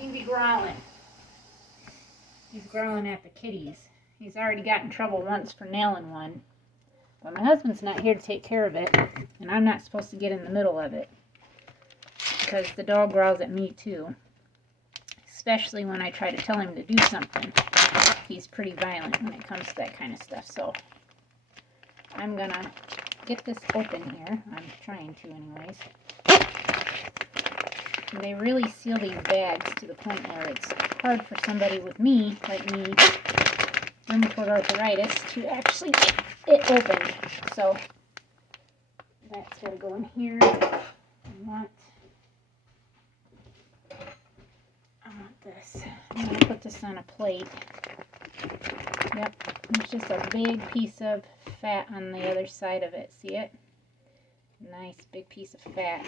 He'd be growling. He's growling at the kitties. He's already got in trouble once for nailing one. But my husband's not here to take care of it, and I'm not supposed to get in the middle of it. Because the dog growls at me too. Especially when I try to tell him to do something. He's pretty violent when it comes to that kind of stuff. So I'm gonna get this open here. I'm trying to anyways. And they really seal these bags to the point where it's hard for somebody with me, like me, rheumatoid arthritis, to actually get it opened. So that's gotta go in here. I want this. I'm gonna put this on a plate. Yep, there's just a big piece of fat on the other side of it. See it? Nice big piece of fat.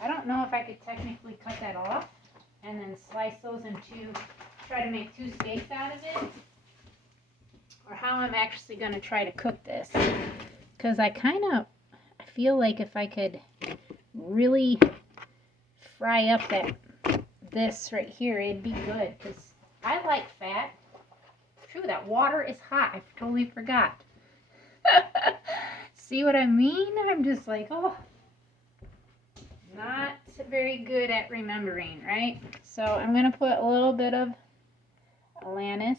I don't know if I could technically cut that off and then slice those into, try to make 2 steaks out of it, or how I'm actually going to try to cook this. Because I feel like if I could really fry up this right here, it'd be good. Because I like fat. True, that water is hot. I totally forgot. See what I mean? I'm just like, oh. Not very good at remembering, right? So I'm going to put a little bit of Atlantis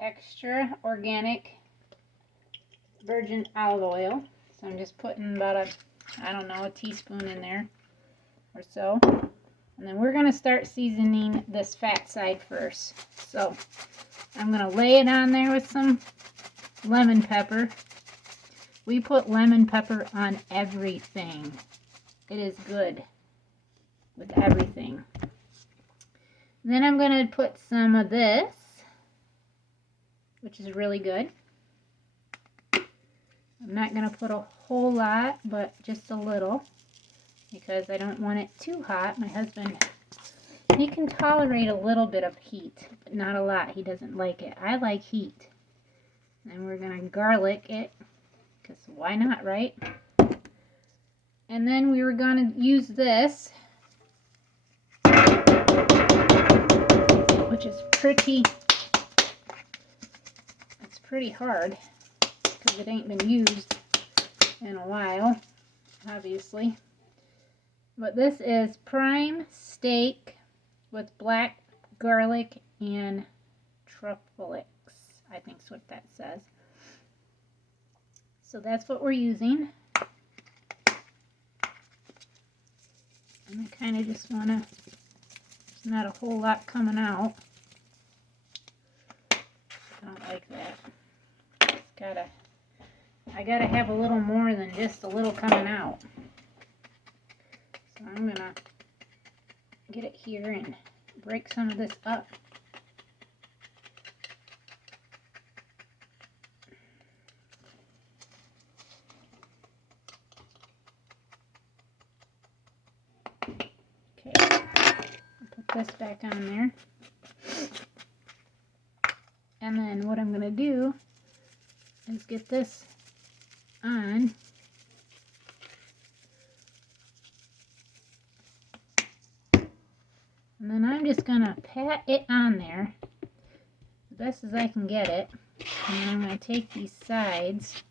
extra organic virgin olive oil. So I'm just putting about a teaspoon in there or so. And then we're going to start seasoning this fat side first. So I'm going to lay it on there with some lemon pepper. We put lemon pepper on everything. It is good with everything. Then I'm going to put some of this, which is really good. I'm not going to put a whole lot, but just a little, because I don't want it too hot. My husband, he can tolerate a little bit of heat, but not a lot. He doesn't like it. I like heat. And we're going to garlic it, because why not, right? And then we were going to use this, which is it's pretty hard because it ain't been used in a while, obviously. But this is prime steak with black garlic and truffles. I think is what that says. So that's what we're using. And I kind of just want to, there's not a whole lot coming out. I don't like that. It's I gotta have a little more than just a little coming out. So I'm gonna get it here and break some of this up. This back on there, and then what I'm going to do is get this on, and then I'm just going to pat it on there the best as I can get it, and then I'm going to take these sides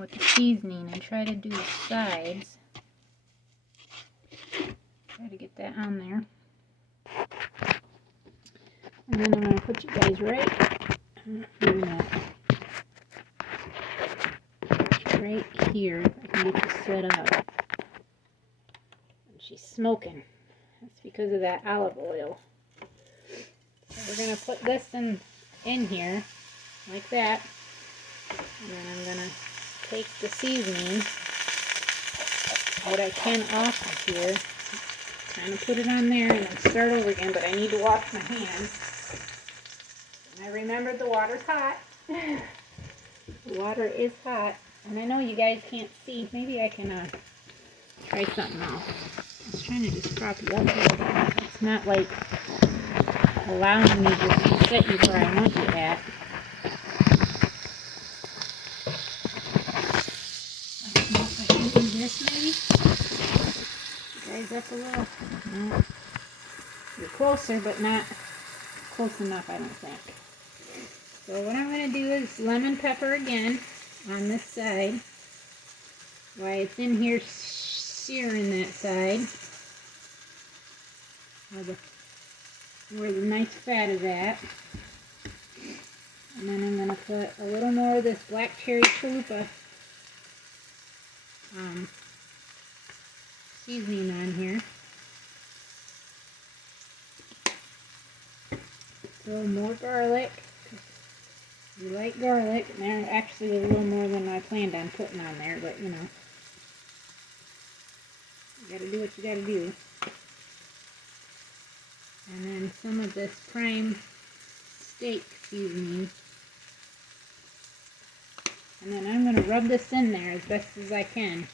with the seasoning and try to do the sides, try to get that on there. And then I'm going to put you guys right here, if I can get you set up. And she's smoking. That's because of that olive oil. So we're going to put this in here, like that. And then I'm going to take the seasoning, what I can off of here, kind of put it on there and then start over again, but I need to wash my hands. And I remembered the water's hot. The water is hot. And I know you guys can't see. Maybe I can try something else. I was trying to just prop you up here. It's not like allowing me just to sit you where I want you at. I don't know if I can do this maybe. You guys Rise up a little. No. You're closer, but not close enough, I don't think. So what I'm going to do is lemon pepper again on this side. While it's in here searing that side. Where the nice fat is at. And then I'm going to put a little more of this black cherry chalupa seasoning on here. A little more garlic. You like garlic. There actually is a little more than I planned on putting on there, but you know. You gotta do what you gotta do. And then some of this prime steak seasoning. And then I'm gonna rub this in there as best as I can.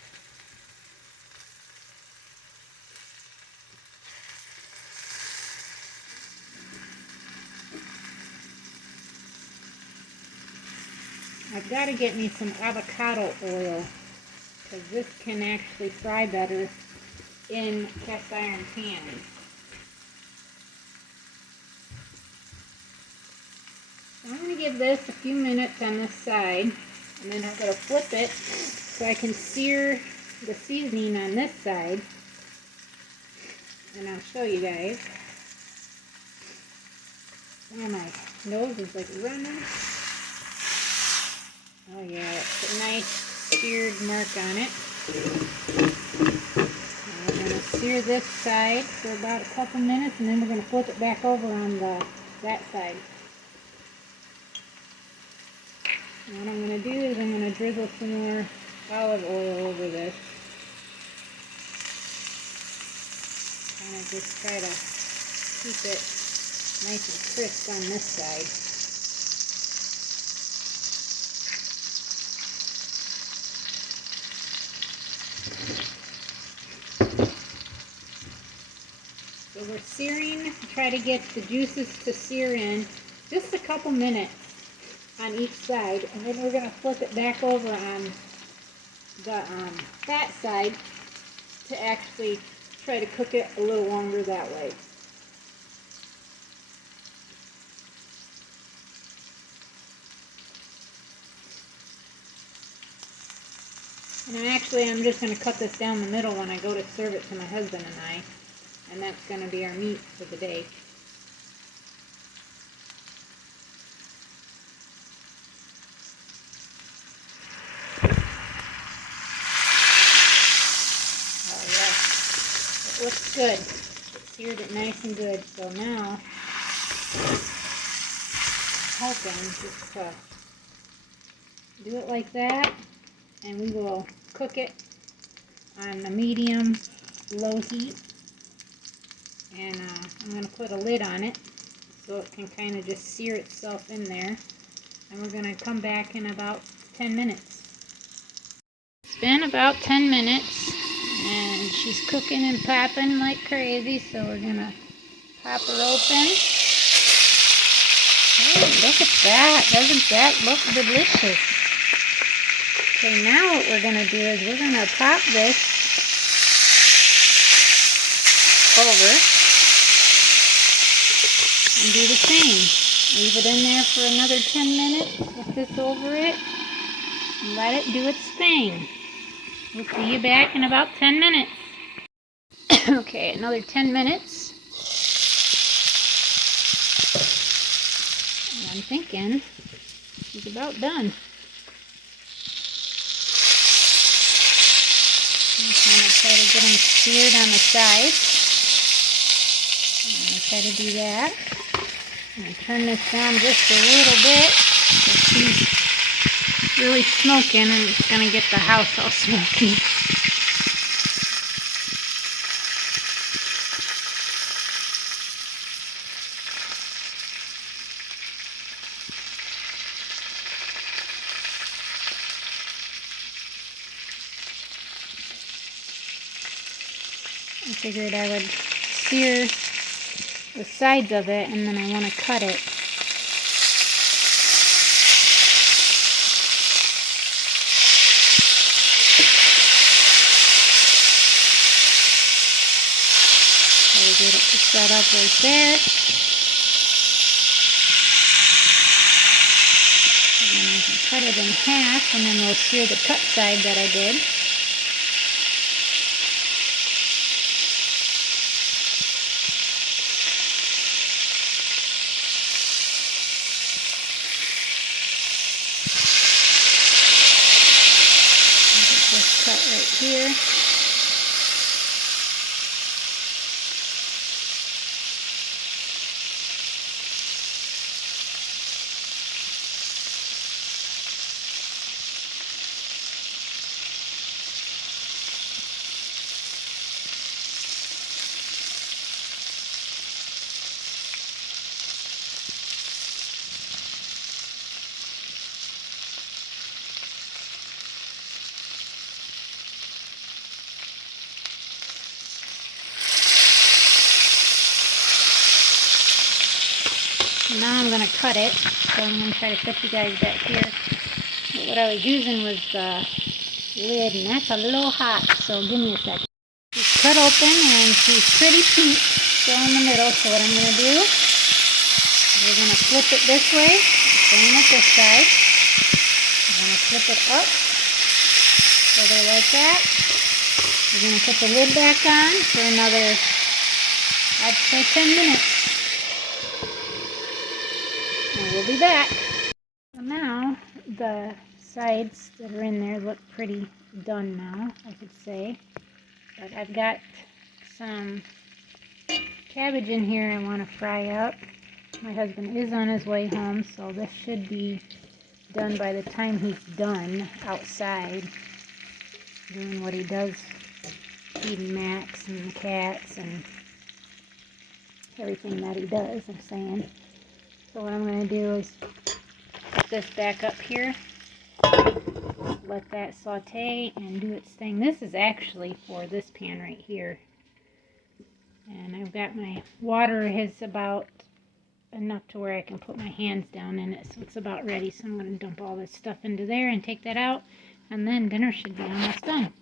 I've got to get me some avocado oil because this can actually fry better in cast iron pans. So I'm going to give this a few minutes on this side, and then I'm going to flip it so I can sear the seasoning on this side, and I'll show you guys. Oh, my nose is like running. Oh yeah, it's a nice seared mark on it. And we're going to sear this side for about a couple minutes, and then we're going to flip it back over on that side. And what I'm going to do is I'm going to drizzle some more olive oil over this. Kind of just try to keep it nice and crisp on this side. So we're searing, try to get the juices to sear in just a couple minutes on each side, and then we're going to flip it back over on the fat side to actually try to cook it a little longer that way. And I'm just going to cut this down the middle when I go to serve it to my husband and I. And that's going to be our meat for the day. Oh yes, it looks good. It seared it nice and good. So now, hoping just to do it like that, and we will cook it on a medium low heat. And I'm going to put a lid on it so it can kind of just sear itself in there. And we're going to come back in about 10 minutes. It's been about 10 minutes and she's cooking and popping like crazy, so we're going to pop her open. Oh, look at that. Doesn't that look delicious? Okay, now what we're going to do is we're going to pop this over. And do the same. Leave it in there for another 10 minutes. Put this over it. And let it do its thing. We'll see you back in about 10 minutes. Okay, another 10 minutes. And I'm thinking she's about done. I'm going to try to get them seared on the sides. I'm going to try to do that. I'm going to turn this down just a little bit. She's really smoking and it's going to get the house all smoky. I figured I would sear the sides of it, and then I want to cut it. that up right there. And then I can cut it in half, and then we'll sear the cut side that I did. Just cut right here. Now I'm going to cut it, so I'm going to try to put you guys back here. But what I was using was the lid, and that's a little hot, so give me a second. She's cut open, and she's pretty pink, still in the middle, so what I'm going to do, we're going to flip it this way, same at this side. I'm going to flip it up, so they're like that. We're going to put the lid back on for another, I'd say 10 minutes. And we'll be back. So now the sides that are in there look pretty done now, I could say. But I've got some cabbage in here I want to fry up. My husband is on his way home, so this should be done by the time he's done outside doing what he does, feeding Max and the cats and everything that he does, I'm saying. So what I'm going to do is put this back up here, let that saute and do its thing. This is actually for this pan right here. And I've got my water is about enough to where I can put my hands down in it, so it's about ready. So I'm going to dump all this stuff into there and take that out, and then dinner should be almost done.